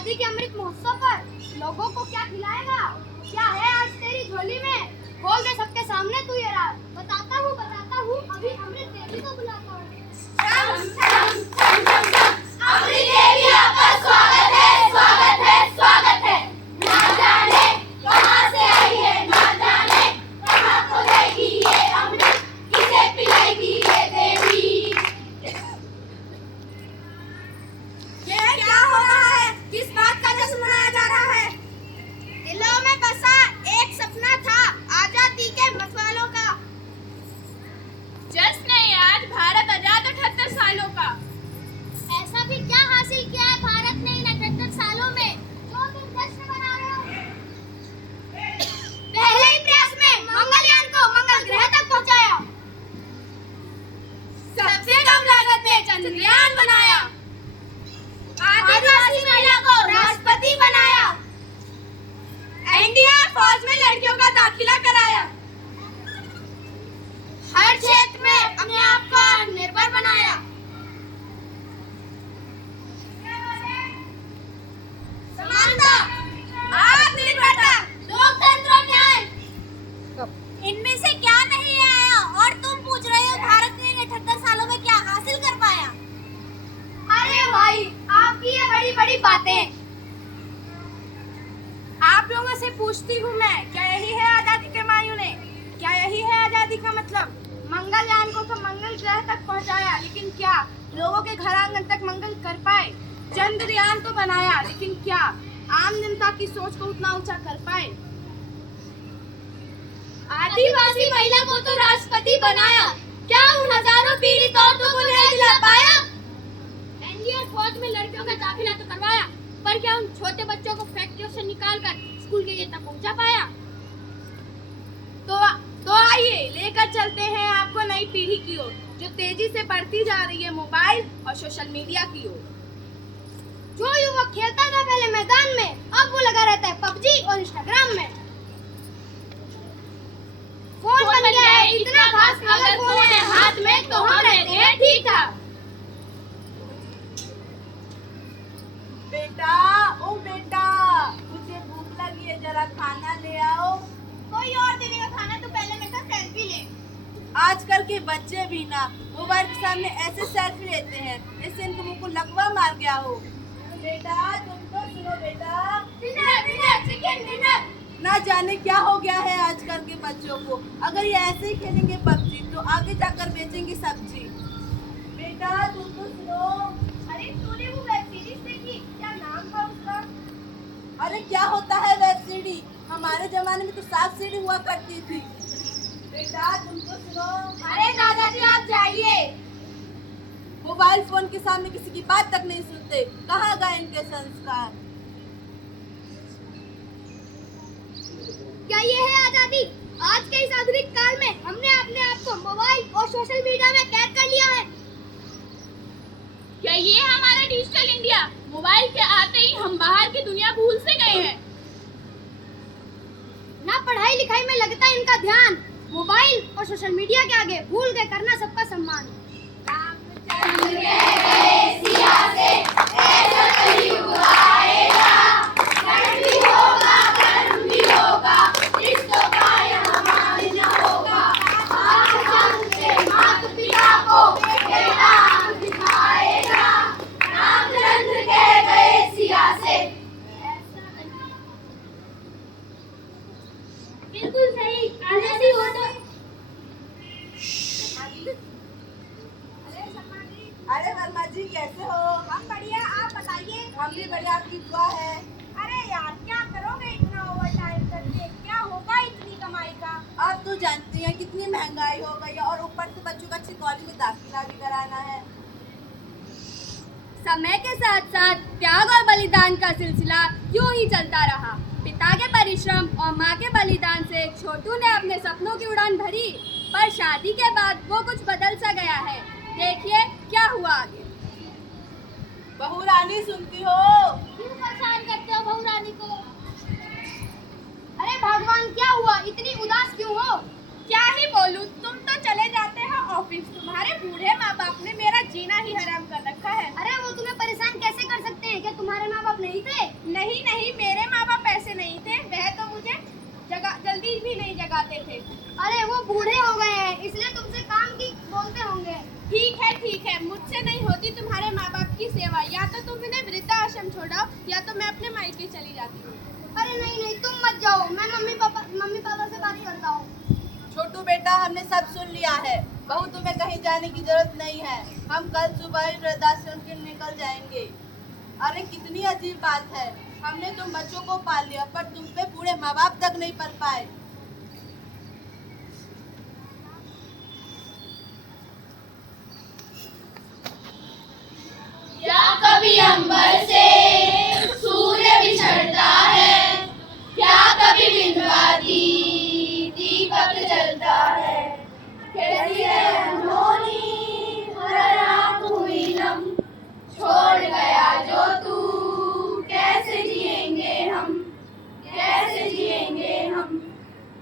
आजादी के अमृत महोत्सव पर लोगों को क्या खिलाएगा? क्या है आज तेरी झोली में? बोल दे सबके सामने तू ये राज। बताता हूँ अभी अमृत देवी को बुलाता हूँ। अमृत देवी आपका स्वागत है, स्वागत है, स्वागत है। ना जाने कहाँ से आई है, ना जाने कहाँ को जाएगी ये अमृत, किसे पिलाएगी ये देवी। ये क्या हो रहा है? किस बात का जश्न मनाया जा रहा है? दिलों में बसा एक सपना था आजादी के मतवालों का। जश्न है आज भारत आजाद 78 सालों का। ऐसा भी क्या हासिल किया है भारत ने इन 78 सालों में जो तुम जश्न मना रहे हो? पहले ही प्रयास में मंगलयान को मंगल ग्रह तक पहुंचाया। सबसे कम लागत में चंद्रयान बनाया। आदिवासी महिला को राष्ट्रपति बनाया। एनडीआर फौज में लड़कियों का दाखिला कराया। हर क्षेत्र में अपने आप को निर्भर बनाया। समानता, आत्मनिर्भरता, लोकतंत्र और न्याय, इनमें से क्या नहीं आया? और तुम पूछ रहे हो भारत ने 78 सालों में क्या हासिल कर पाया? अरे भाई आपकी ये बड़ी बड़ी बातें। आप लोगों से पूछती हूँ मैं, क्या यही है आजादी के मायने? क्या यही है आजादी का मतलब? मंगलयान को तो मंगल ग्रह तक पहुंचाया, लेकिन क्या लोगों के घर आंगन तक मंगल कर पाए? चंद्रयान तो बनाया, लेकिन क्या आम जनता की सोच को उतना ऊंचा कर पाए? आदिवासी महिला को तो राष्ट्रपति बनाया, क्या उन हजारों पीड़ित औरतों को न्याय दिला पाया? एनडीआर फौज में लड़कियों का दाखिला तो करवाया, पर क्या उन छोटे बच्चों को फैक्ट्रियों से निकालकर स्कूल के गेट तक पहुंचा पाया? तो आइए लेकर चलते हैं आपको नई पीढ़ी की ओर, जो तेजी से बढ़ती जा रही है मोबाइल और सोशल मीडिया की ओर। जो युवक खेलता था पहले मैदान में, अब वो लगा रहता है पबजी और इंस्टाग्राम में। फोन बन गया है इतना खास, अगर फोन है हाथ में तो हम रहते हैं ठीक ठाक। बेटा, ओ बेटा, मुझे भूख लगी है, जरा खाना ले आओ। कोई और देने का खाना तो पहले मेरे साथ सेल्फी ले। आजकल के बच्चे भी ना मोबाइल के सामने ऐसे सेल्फी लेते हैं, इससे इनके मुंह को लकवा मार गया हो। बेटा तुम तो सुनो बेटा, डिनर चिकन डिनर। ना जाने क्या हो गया है आजकल के बच्चों को। अगर ये ऐसे ही खेलेंगे पबजी तो आगे जाकर बेचेंगे सब्जी। बेटा तुम तो सुनो। अरे तूने वो वेब सीरीज देखी, क्या नाम था उसका? अरे क्या होता है वेब सीडी? हमारे जमाने में तो साफ सीडी हुआ करती थी। बेटा तुम तो सुनो। अरे दादाजी आप जाइए। मोबाइल फोन के सामने किसी की बात तक नहीं सुनते, कहाँ गए इनके संस्कार? क्या ये है आजादी? आज के इस आधुनिक काल में हमने अपने आप को मोबाइल और सोशल मीडिया में कैद कर लिया है। क्या ये है हमारा डिजिटल इंडिया? मोबाइल के आते ही हम बाहर की दुनिया भूल से गए हैं। ना पढ़ाई लिखाई में लगता है इनका ध्यान, मोबाइल और सोशल मीडिया के आगे भूल के करना सबका सम्मान। बिल्कुल सही, आजादी हो तो। अरे वर्मा जी कैसे हो? हम बढ़िया, आप बताइए। हम भी बढ़िया, आपकी दुआ है। अरे यार क्या करोगे इतना ओवर टाइम करके? क्या होगा इतनी कमाई का? अब तो जानती हैं कितनी महंगाई हो गई है, और ऊपर से बच्चों का अच्छी कॉलेज में दाखिला भी कराना है। समय के साथ साथ त्याग और बलिदान का सिलसिला यूं ही चलता रहा। पिता के परिश्रम और माँ के बलिदान से छोटू ने अपने सपनों की उड़ान भरी, पर शादी के बाद वो कुछ बदल सा गया है। देखिए क्या हुआ आगे। बहू रानी सुनती हो? क्यों परेशान करते हो बहू रानी को? अरे भगवान क्या हुआ, इतनी उदास क्यों हो? क्या ही बोलूं, तुम तो चले जाते हो ऑफिस, तुम्हारे बूढ़े माँ बाप ने मेरा जीना ही हराम कर रखा है। अरे वो तुम्हें परेशान कैसे कर सकते हैं? क्या तुम्हारे माँ बाप नहीं थे? लगाते थे। अरे वो बूढ़े हो गए हैं, इसलिए तुमसे काम की बोलते होंगे। ठीक है, मुझसे नहीं होती तुम्हारे माँ बाप की सेवा। या तो तुम इन्हें वृद्धाश्रम छोड़ो या तो मैं अपने मायके चली जाती हूँ। अरे नहीं, तुम मत जाओ, मैं मम्मी पापा से बात करता हूँ। छोटू बेटा, हमने सब सुन लिया है। बहू, तुम्हें कहीं जाने की जरूरत नहीं है। हम कल सुबह ही वृद्धाश्रम के निकल जाएंगे। अरे कितनी अजीब बात है, हमने तुम बच्चों को पाल लिया पर तुम पे बूढ़े माँ बाप तक नहीं पल पाए। या कभी अंबर से